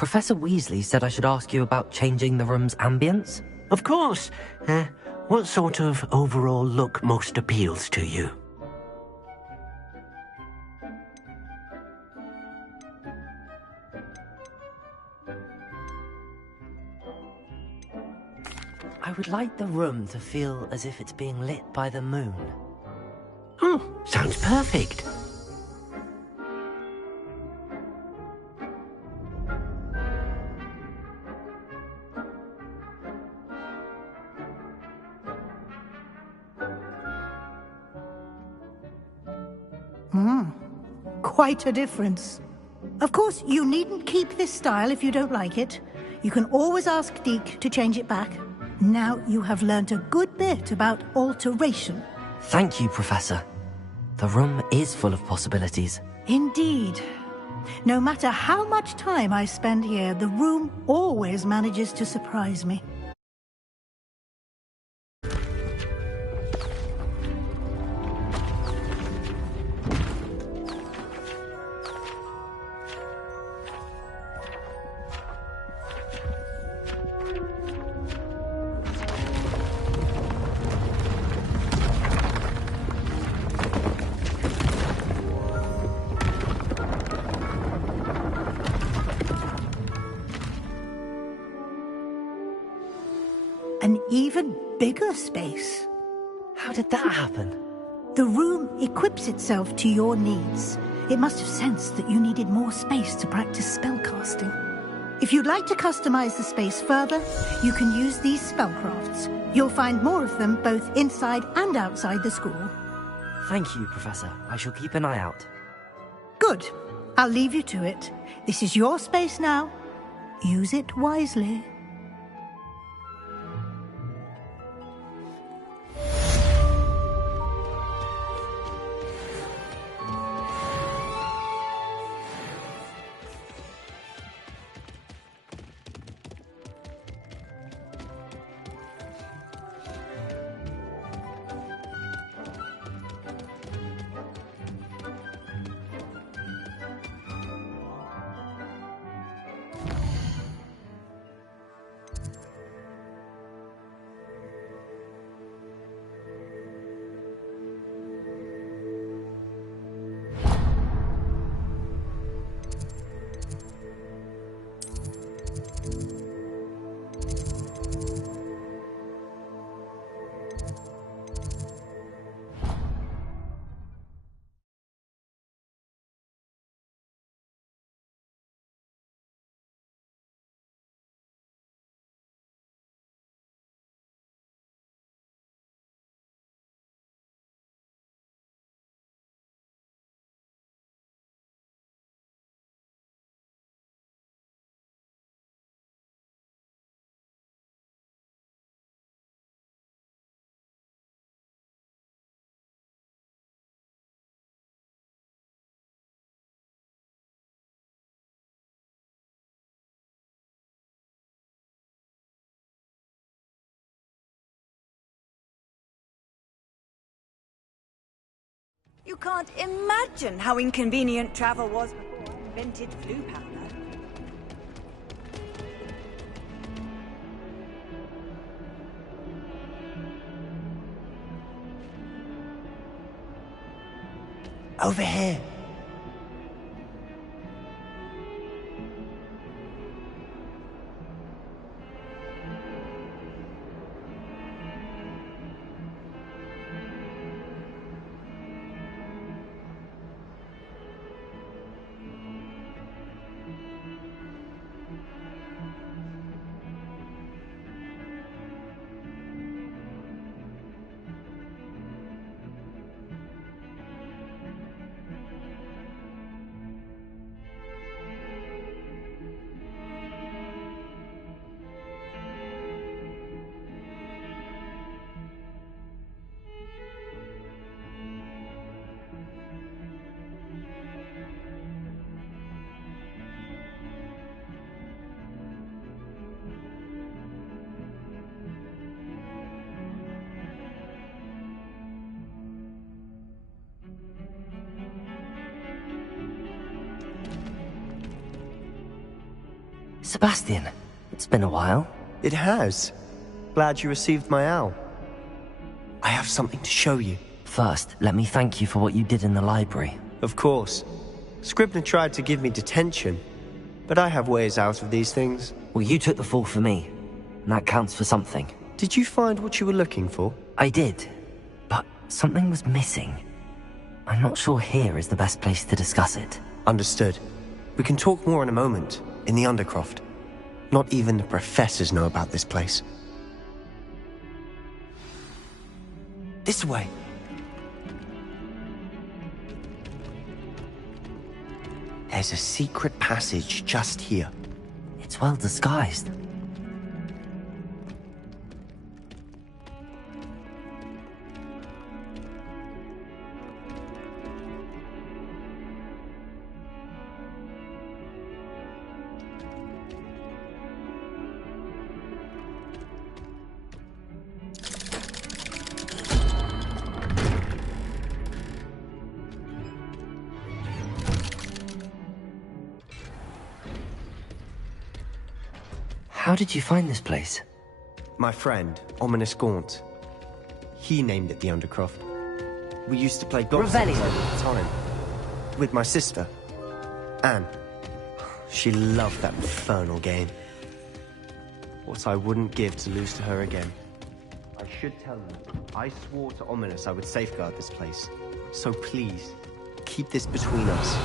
Professor Weasley said I should ask you about changing the room's ambience. Of course. What sort of overall look most appeals to you? I would like the room to feel as if it's being lit by the moon. Oh, sounds perfect. Quite a difference. Of course, you needn't keep this style if you don't like it. You can always ask Deke to change it back. Now you have learnt a good bit about alteration. Thank you, Professor. The room is full of possibilities. Indeed. No matter how much time I spend here, the room always manages to surprise me. An even bigger space. How did that happen? The room equips itself to your needs. It must have sensed that you needed more space to practice spellcasting. If you'd like to customize the space further, you can use these spellcrafts. You'll find more of them both inside and outside the school. Thank you, Professor. I shall keep an eye out. Good. I'll leave you to it. This is your space now. Use it wisely. You can't imagine how inconvenient travel was before I invented flu powder. Over here. Sebastian, it's been a while. It has. Glad you received my owl. I have something to show you. First, let me thank you for what you did in the library. Of course. Scribner tried to give me detention, but I have ways out of these things. Well, you took the fall for me, and that counts for something. Did you find what you were looking for? I did, but something was missing. I'm not sure here is the best place to discuss it. Understood. We can talk more in a moment, in the Undercroft. Not even the professors know about this place. This way. There's a secret passage just here. It's well disguised. How did you find this place? My friend, Ominous Gaunt. He named it the Undercroft. We used to play golf all the time. With my sister, Anne. She loved that infernal game. What I wouldn't give to lose to her again. I should tell you, I swore to Ominous I would safeguard this place. So please, keep this between us.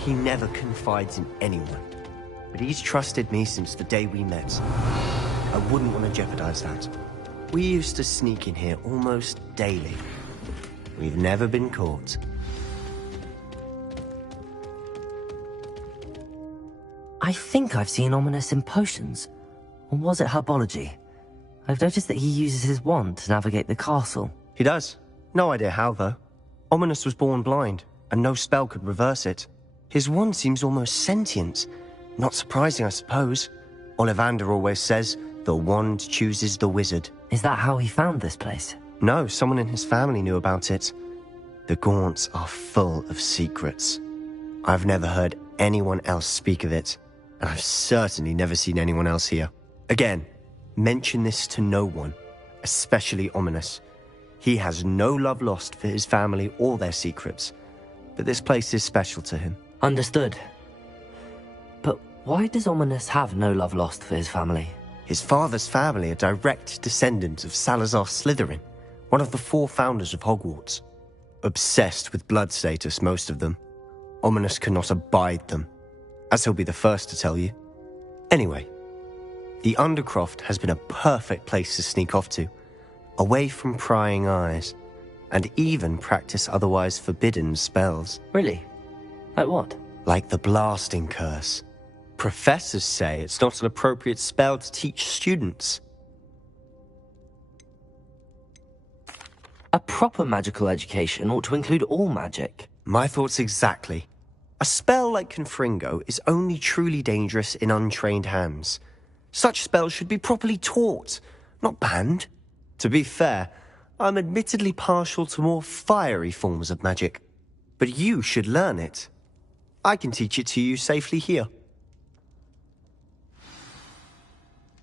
He never confides in anyone. But he's trusted me since the day we met. I wouldn't want to jeopardize that. We used to sneak in here almost daily. We've never been caught. I think I've seen Ominous in potions. Or was it herbology? I've noticed that he uses his wand to navigate the castle. He does. No idea how, though. Ominous was born blind, and no spell could reverse it. His wand seems almost sentient. Not surprising, I suppose. Ollivander always says, the wand chooses the wizard. Is that how he found this place? No, someone in his family knew about it. The Gaunts are full of secrets. I've never heard anyone else speak of it, and I've certainly never seen anyone else here. Again, mention this to no one, especially Ominous. He has no love lost for his family or their secrets, but this place is special to him. Understood. But why does Ominous have no love lost for his family? His father's family are direct descendants of Salazar Slytherin, one of the 4 founders of Hogwarts. Obsessed with blood status, most of them. Ominous cannot abide them, as he'll be the first to tell you. Anyway, the Undercroft has been a perfect place to sneak off to, away from prying eyes, and even practice otherwise forbidden spells. Really? Like what? Like the blasting curse. Professors say it's not an appropriate spell to teach students. A proper magical education ought to include all magic. My thoughts exactly. A spell like Confringo is only truly dangerous in untrained hands. Such spells should be properly taught, not banned. To be fair, I'm admittedly partial to more fiery forms of magic. But you should learn it. I can teach it to you safely here.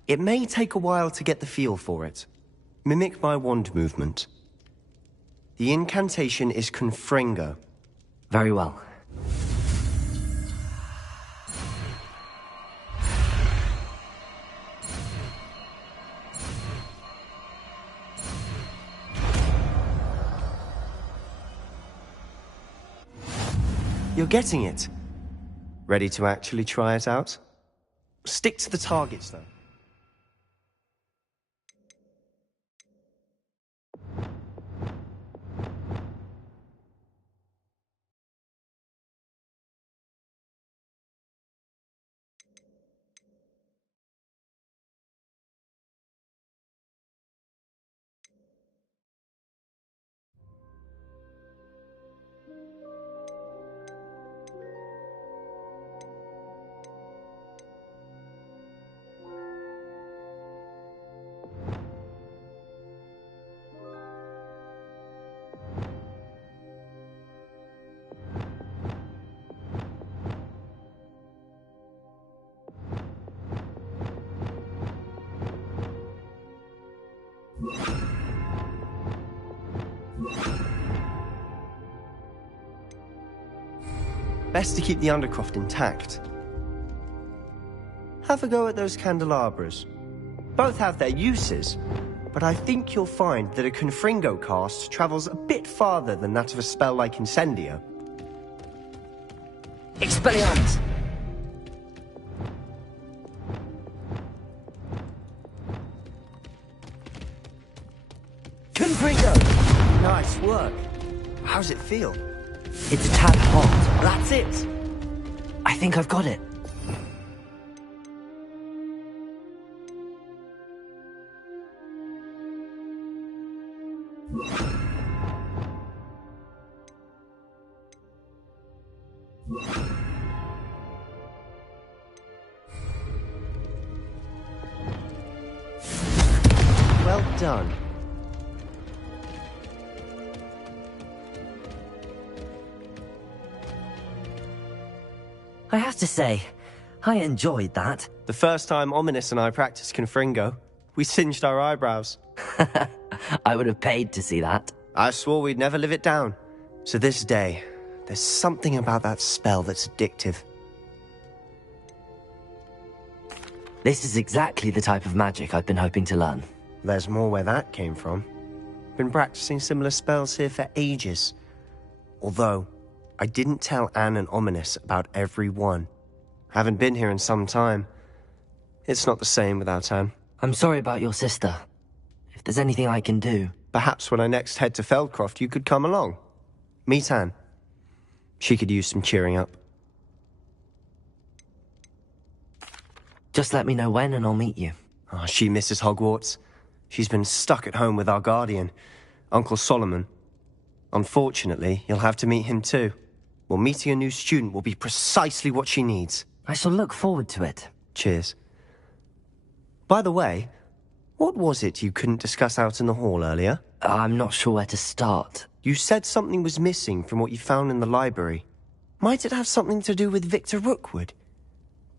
It may take a while to get the feel for it. Mimic my wand movement. The incantation is Confringo. Very well. You're getting it. Ready to actually try it out? Stick to the targets, though. best to keep the Undercroft intact. Have a go at those candelabras. Both have their uses, but I think you'll find that a Confringo cast travels a bit farther than that of a spell like Incendio. Expelliarmus! Confringo! Nice work. How's it feel? It's a tad hot. That's it! I think I've got it. Well done. I have to say, I enjoyed that. The first time Ominous and I practiced Confringo, we singed our eyebrows. I would have paid to see that. I swore we'd never live it down. So this day, there's something about that spell that's addictive. This is exactly the type of magic I've been hoping to learn. There's more where that came from. Been practicing similar spells here for ages. Although, I didn't tell Anne and Ominous about every one. Haven't been here in some time. It's not the same without Anne. I'm sorry about your sister. If there's anything I can do... Perhaps when I next head to Feldcroft, you could come along. Meet Anne. She could use some cheering up. Just let me know when and I'll meet you. Oh, she misses Hogwarts. She's been stuck at home with our guardian, Uncle Solomon. Unfortunately, you'll have to meet him too. Well, meeting a new student will be precisely what she needs. I shall look forward to it. Cheers. By the way, what was it you couldn't discuss out in the hall earlier? I'm not sure where to start. You said something was missing from what you found in the library. Might it have something to do with Victor Rookwood?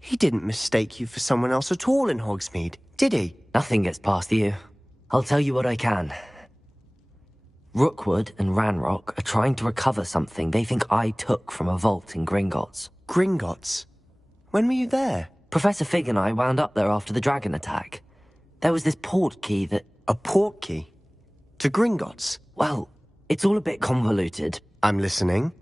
He didn't mistake you for someone else at all in Hogsmeade, did he? Nothing gets past you. I'll tell you what I can. Rookwood and Ranrock are trying to recover something they think I took from a vault in Gringotts. Gringotts? When were you there? Professor Fig and I wound up there after the dragon attack. There was this port key that... A port key? To Gringotts? Well, it's all a bit convoluted. I'm listening.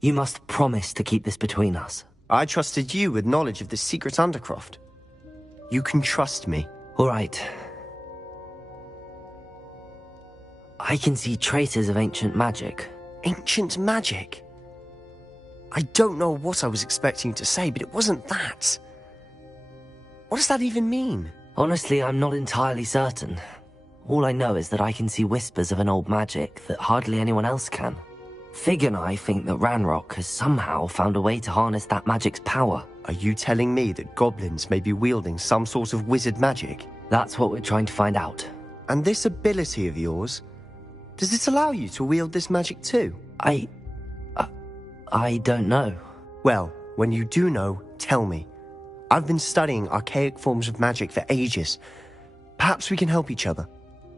You must promise to keep this between us. I trusted you with knowledge of the secret Undercroft. You can trust me. All right. I can see traces of ancient magic. Ancient magic? I don't know what I was expecting to say, but it wasn't that. What does that even mean? Honestly, I'm not entirely certain. All I know is that I can see whispers of an old magic that hardly anyone else can. Fig and I think that Ranrock has somehow found a way to harness that magic's power. Are you telling me that goblins may be wielding some sort of wizard magic? That's what we're trying to find out. And this ability of yours, does it allow you to wield this magic too? I don't know. Well, when you do know, tell me. I've been studying archaic forms of magic for ages. Perhaps we can help each other.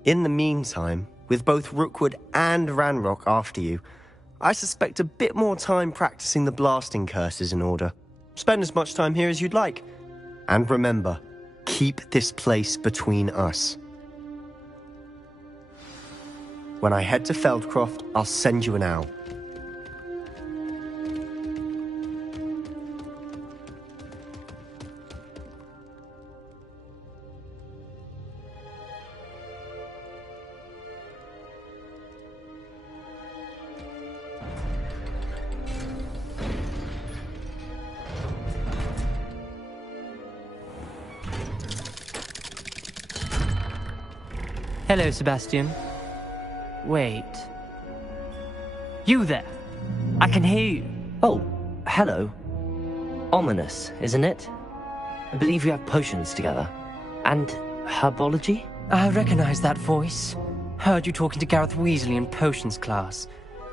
In the meantime, with both Rookwood and Ranrock after you, I suspect a bit more time practicing the blasting curse is in order. Spend as much time here as you'd like. And remember, keep this place between us. When I head to Feldcroft, I'll send you an owl. Hello, Sebastian. Wait. You there! I can hear you. Oh, hello. Ominous, isn't it? I believe we have potions together. And herbology? I recognize that voice. Heard you talking to Gareth Weasley in potions class.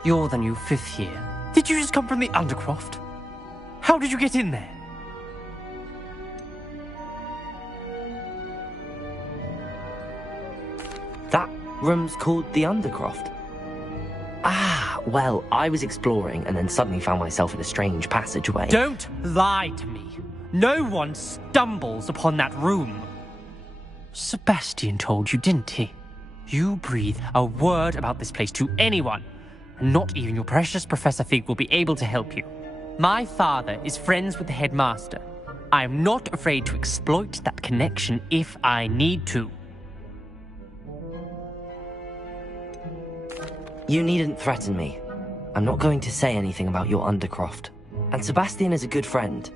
You're the new 5th year. Did you just come from the Undercroft? How did you get in there? That room's called the Undercroft. Ah, Well, I was exploring and then suddenly found myself in a strange passageway. Don't lie to me. No one stumbles upon that room. Sebastian told you, didn't he? You breathe a word about this place to anyone, and not even your precious Professor Fig will be able to help you. My father is friends with the headmaster. I am not afraid to exploit that connection if I need to. You needn't threaten me. I'm not going to say anything about your Undercroft. And Sebastian is a good friend.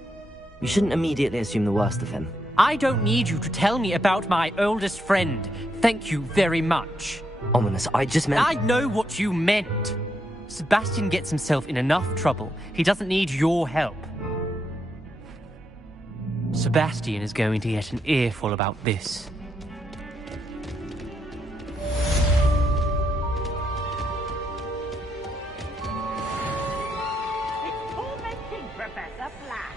You shouldn't immediately assume the worst of him. I don't need you to tell me about my oldest friend. Thank you very much. Ominous, I just meant... I know what you meant. Sebastian gets himself in enough trouble. He doesn't need your help. Sebastian is going to get an earful about this. It's tormenting, Professor Black.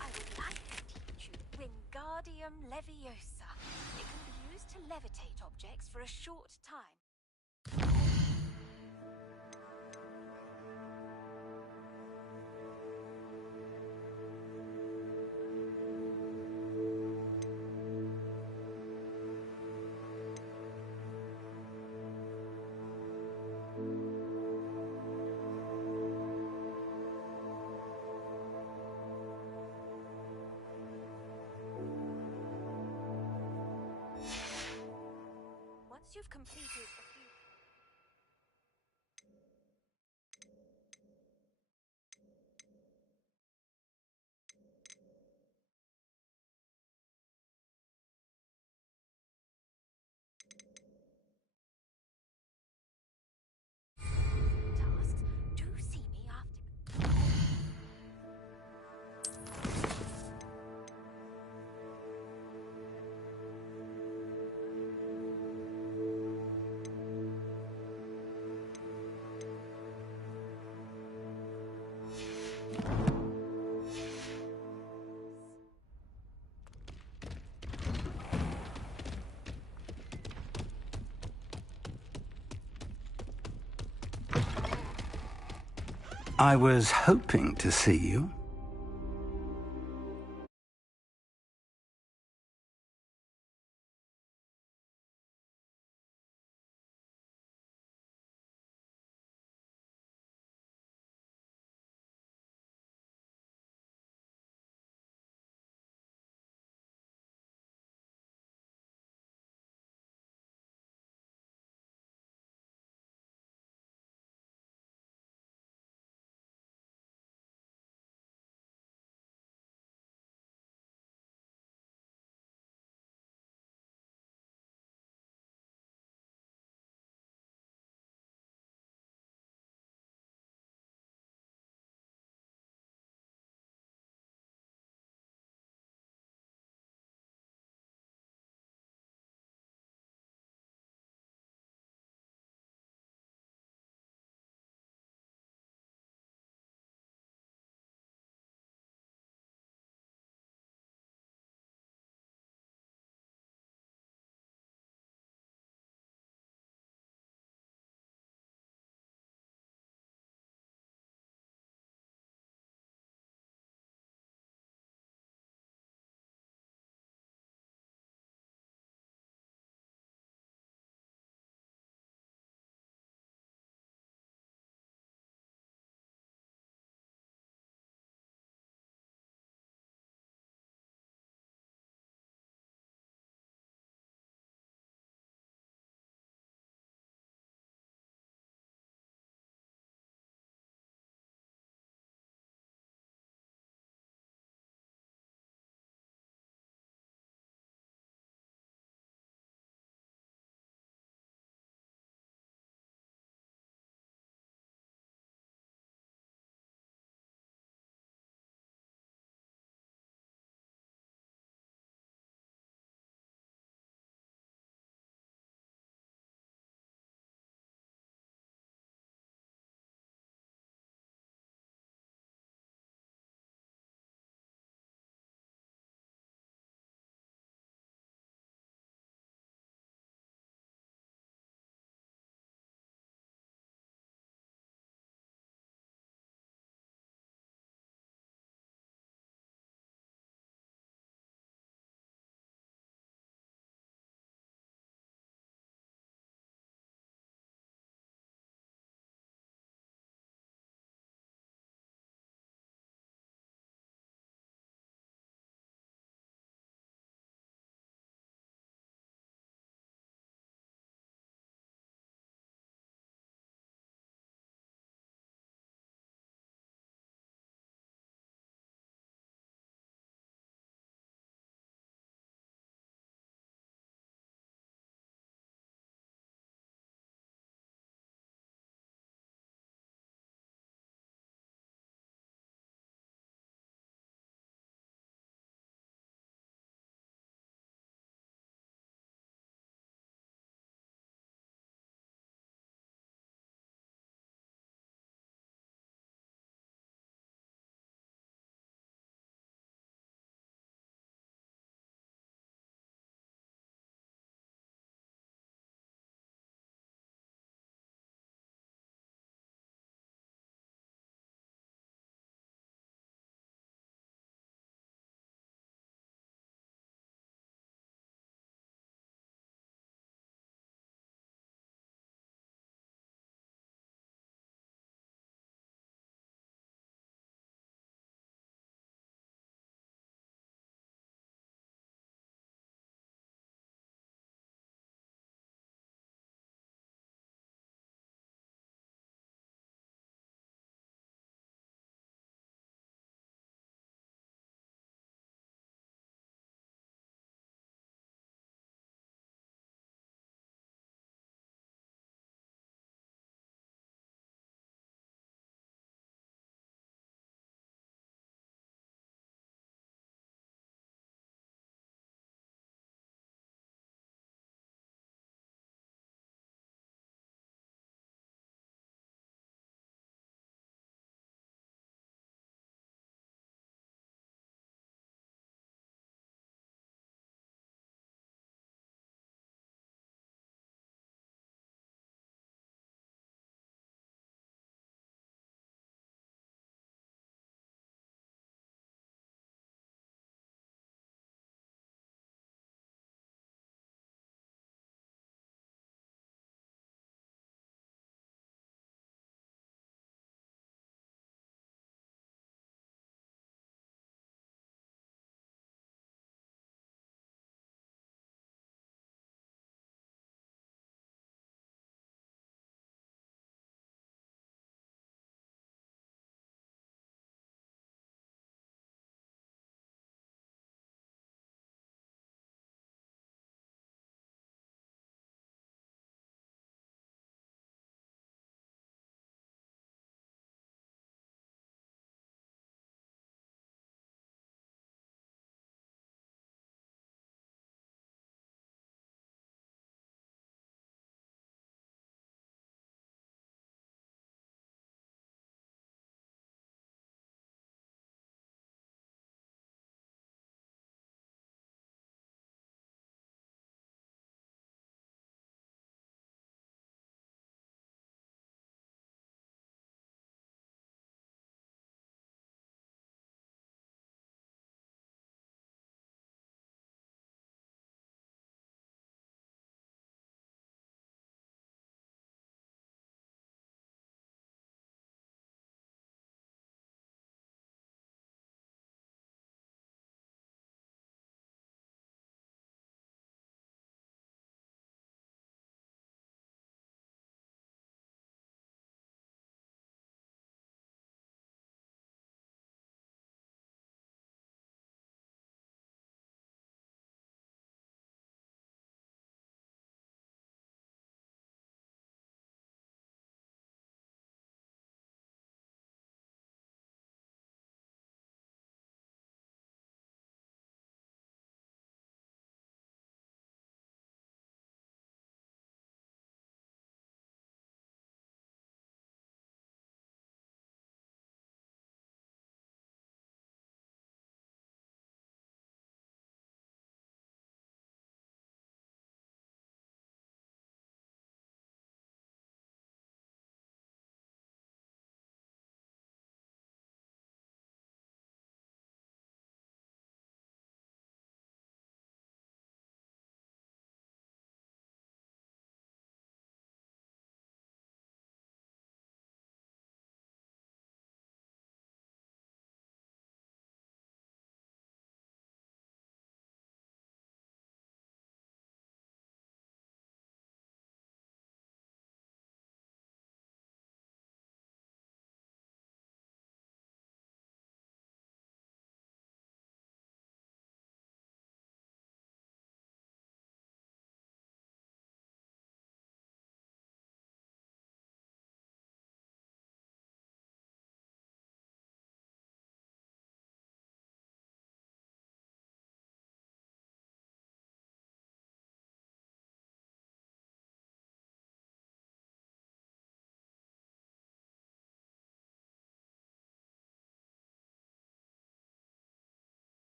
I would like to teach you Wingardium Leviosa. It can be used to levitate objects for a short time. Once you've completed a few... tasks, do see me after... I was hoping to see you.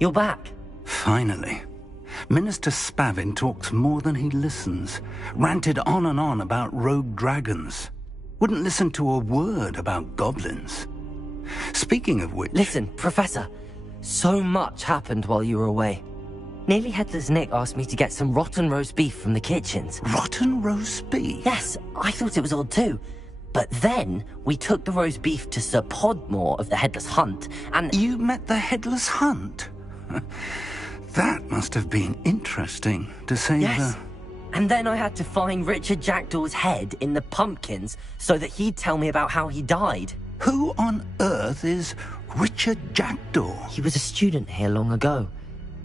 You're back. Finally. Minister Spavin talks more than he listens. Ranted on and on about rogue dragons. Wouldn't listen to a word about goblins. Speaking of which... Listen, Professor. So much happened while you were away. Nearly Headless Nick asked me to get some rotten roast beef from the kitchens. Rotten roast beef? Yes, I thought it was odd too. But then, we took the roast beef to Sir Podmore of the Headless Hunt, and... You met the Headless Hunt? That must have been interesting, to say Yes. the... And then I had to find Richard Jackdaw's head in the pumpkins so that he'd tell me about how he died. Who on earth is Richard Jackdaw? He was a student here long ago.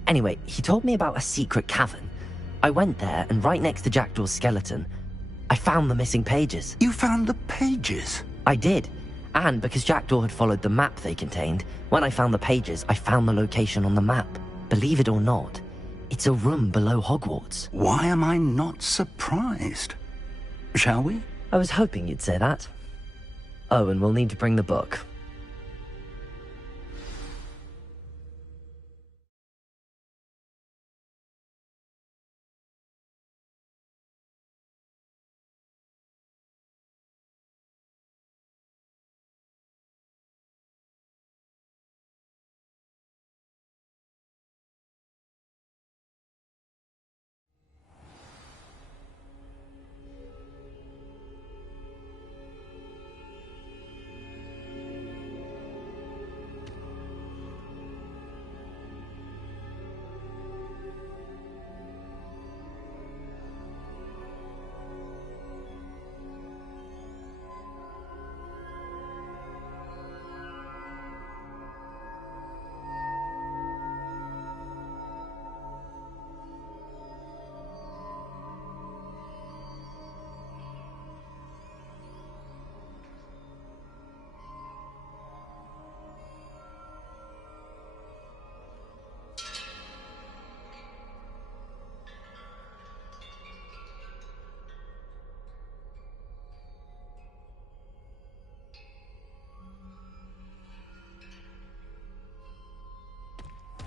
Anyway, he told me about a secret cavern. I went there, and right next to Jackdaw's skeleton, I found the missing pages. You found the pages? I did. And because Jackdaw had followed the map they contained, when I found the pages, I found the location on the map. Believe it or not, it's a room below Hogwarts. Why am I not surprised? Shall we? I was hoping you'd say that. Oh, and we'll need to bring the book.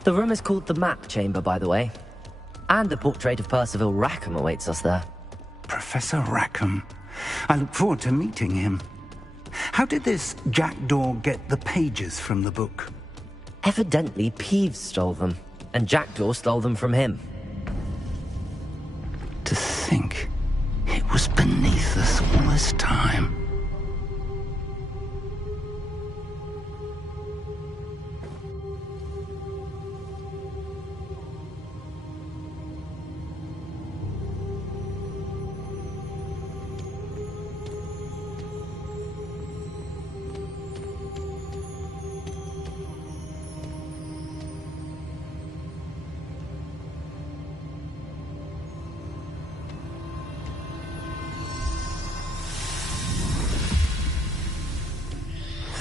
The room is called the Map Chamber, by the way. And the portrait of Percival Rackham awaits us there. Professor Rackham. I look forward to meeting him. How did this Jackdaw get the pages from the book? Evidently, Peeves stole them, and Jackdaw stole them from him. To think it was beneath us all this time.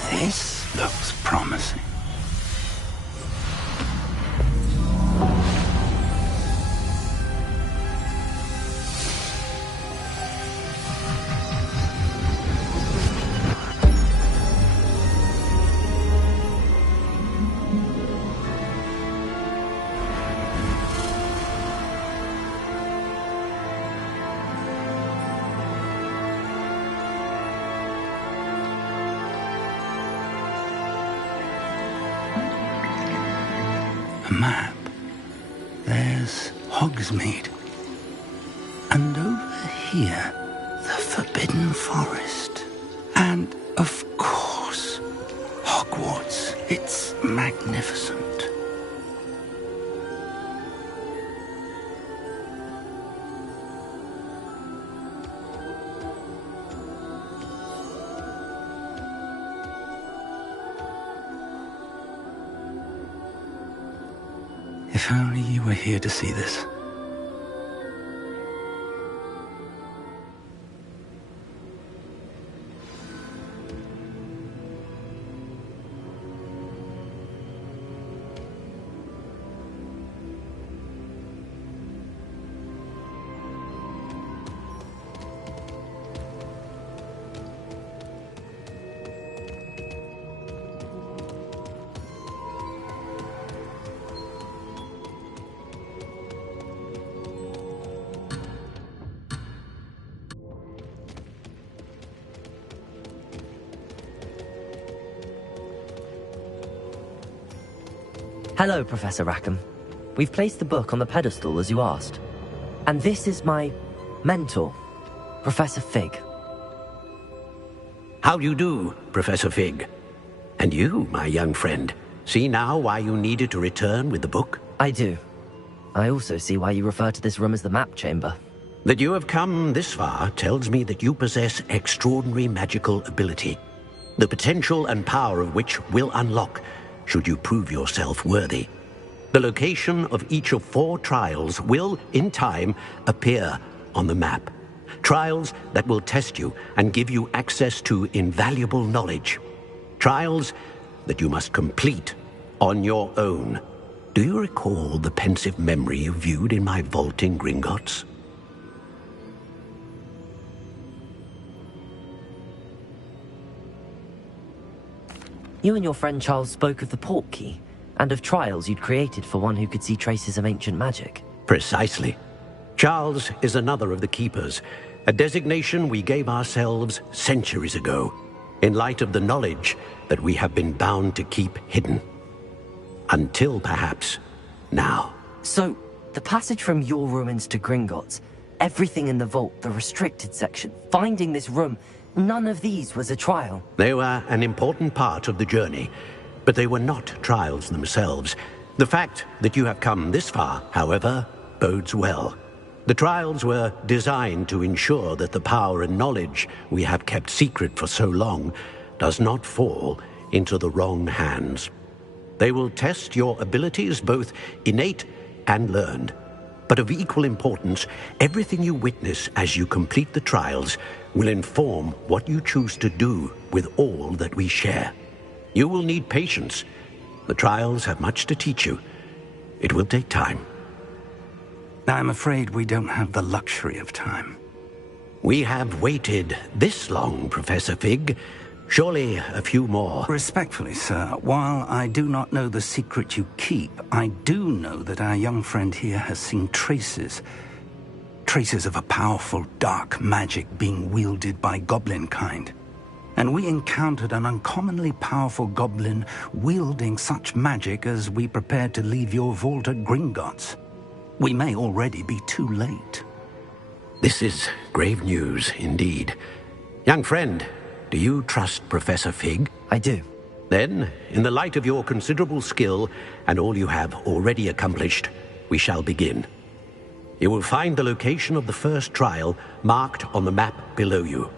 This looks promising. A map. There's Hogsmeade. And over here, the Forbidden Forest. And, of course, Hogwarts. It's magnificent. If only you were here to see this. Hello, Professor Rackham. We've placed the book on the pedestal as you asked. And this is my mentor, Professor Fig. How do you do, Professor Fig? And you, my young friend, see now why you needed to return with the book? I do. I also see why you refer to this room as the map chamber. That you have come this far tells me that you possess extraordinary magical ability, the potential and power of which will unlock should you prove yourself worthy. The location of each of 4 trials will, in time, appear on the map. Trials that will test you and give you access to invaluable knowledge. Trials that you must complete on your own. Do you recall the pensive memory you viewed in my vault in Gringotts? You and your friend Charles spoke of the port key, and of trials you'd created for one who could see traces of ancient magic. Precisely. Charles is another of the Keepers, a designation we gave ourselves centuries ago, in light of the knowledge that we have been bound to keep hidden. Until, perhaps, now. So, the passage from your ruins to Gringotts, everything in the vault, the restricted section, finding this room, none of these was a trial. They were an important part of the journey, but they were not trials themselves. The fact that you have come this far, however, bodes well. The trials were designed to ensure that the power and knowledge we have kept secret for so long does not fall into the wrong hands. They will test your abilities, both innate and learned. But of equal importance, everything you witness as you complete the trials will inform what you choose to do with all that we share. You will need patience. The trials have much to teach you. It will take time. I'm afraid we don't have the luxury of time. We have waited this long, Professor Fig. Surely a few more. Respectfully, sir, while I do not know the secret you keep, I do know that our young friend here has seen traces of a powerful dark magic being wielded by goblin kind. And we encountered an uncommonly powerful goblin wielding such magic as we prepared to leave your vault at Gringotts. We may already be too late. This is grave news indeed. Young friend, do you trust Professor Fig? I do. Then, in the light of your considerable skill and all you have already accomplished, we shall begin. You will find the location of the first trial marked on the map below you.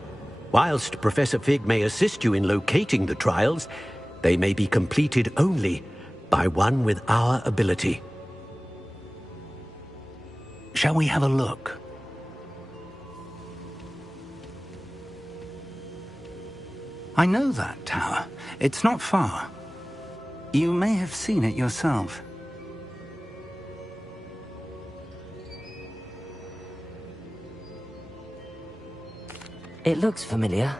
Whilst Professor Fig may assist you in locating the trials, they may be completed only by one with our ability. Shall we have a look? I know that tower. It's not far. You may have seen it yourself. It looks familiar.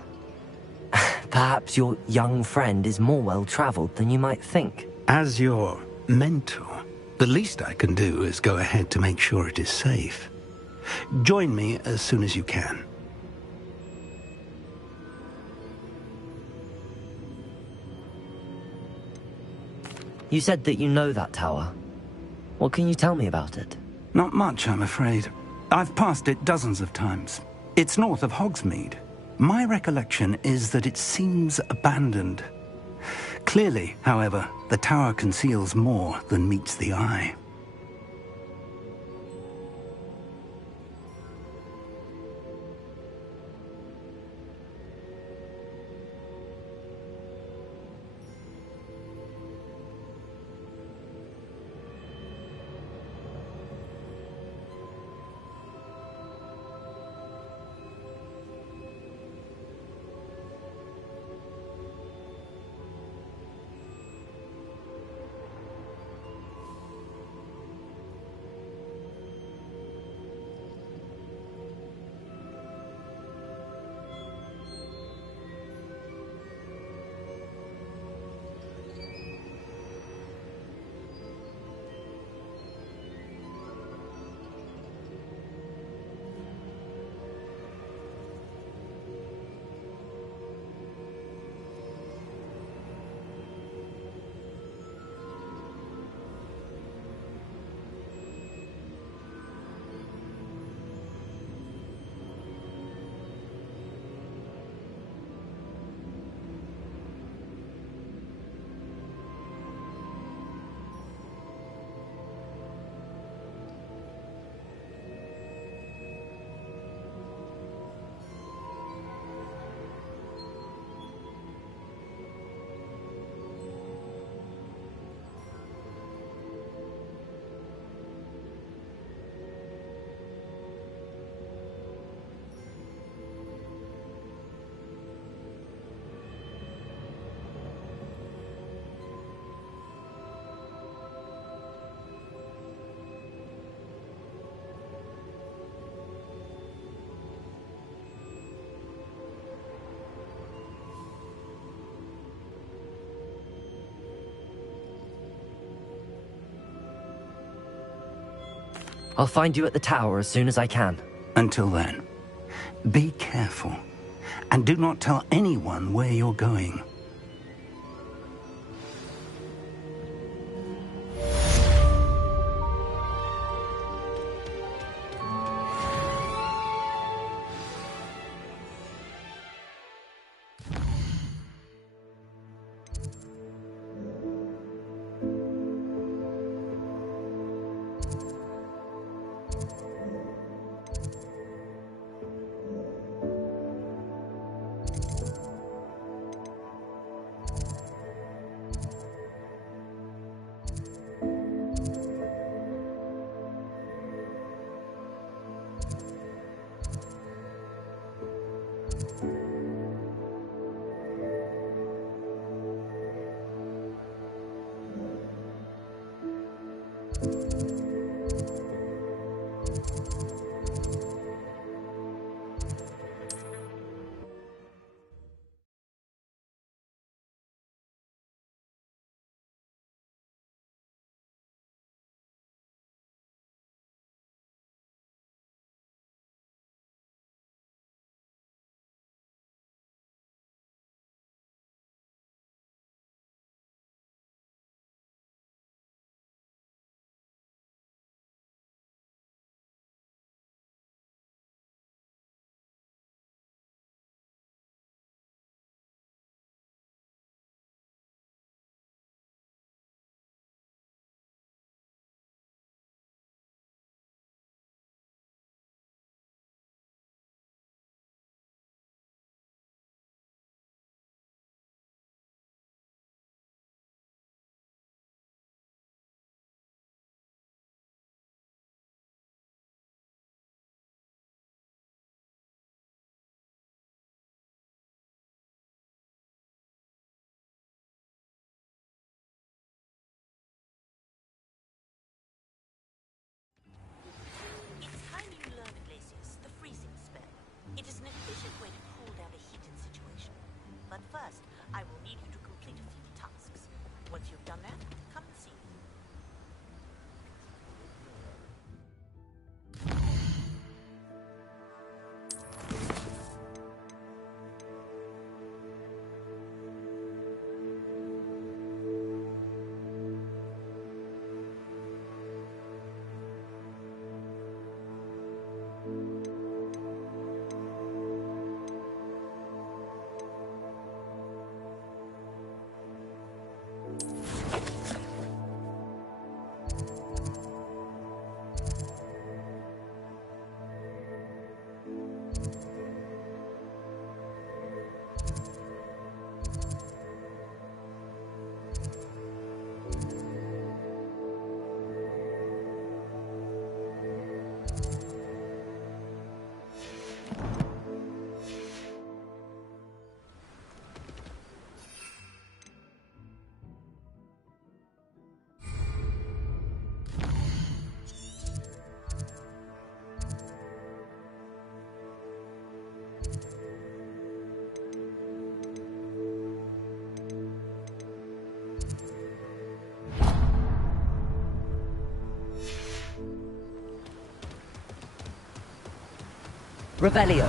Perhaps your young friend is more well-traveled than you might think. As your mentor, the least I can do is go ahead to make sure it is safe. Join me as soon as you can. You said that you know that tower. What can you tell me about it? Not much, I'm afraid. I've passed it dozens of times. It's north of Hogsmeade. My recollection is that it seems abandoned. Clearly, however, the tower conceals more than meets the eye. I'll find you at the tower as soon as I can. Until then, be careful, and do not tell anyone where you're going. It's time you learn, Iglesias, the freezing spell. It is an efficient way to cool down a heated situation. But first, I will need you to complete a few tasks. Once you've done that, come and see me. Revelio.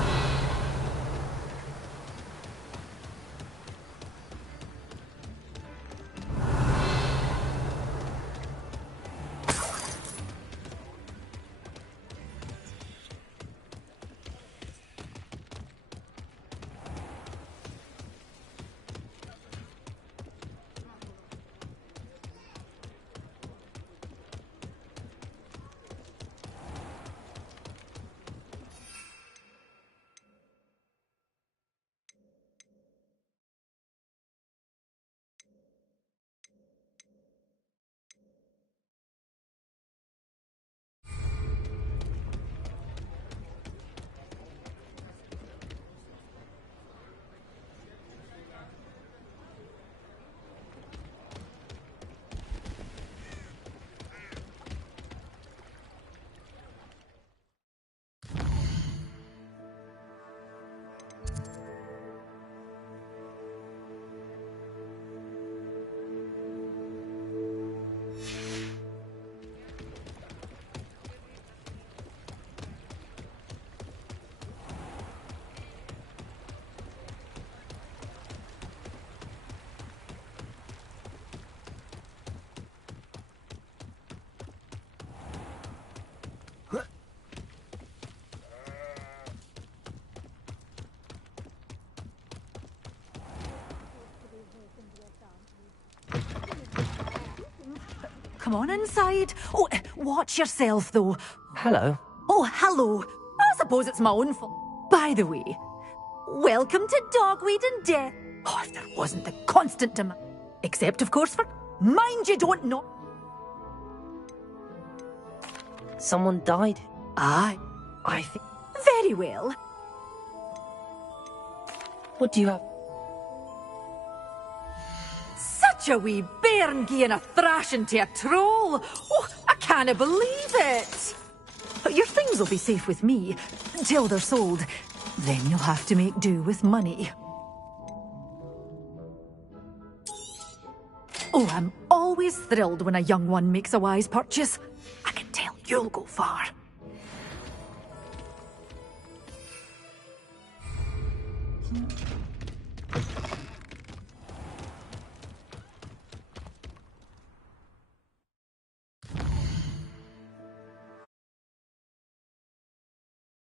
come on inside. Oh, watch yourself, though. Hello. Oh, hello. I suppose it's my own fault. By the way, welcome to Dogweed and Death. Oh, if there wasn't the constant demand. Except, of course, for... Mind you don't know... Someone died? Aye. I think... Very well. What do you have? Such a wee bairn gieing a thrashing to a troll. Oh, I can't believe it. But your things will be safe with me, till they're sold. Then you'll have to make do with money. Oh, I'm always thrilled when a young one makes a wise purchase. I can tell you'll go far.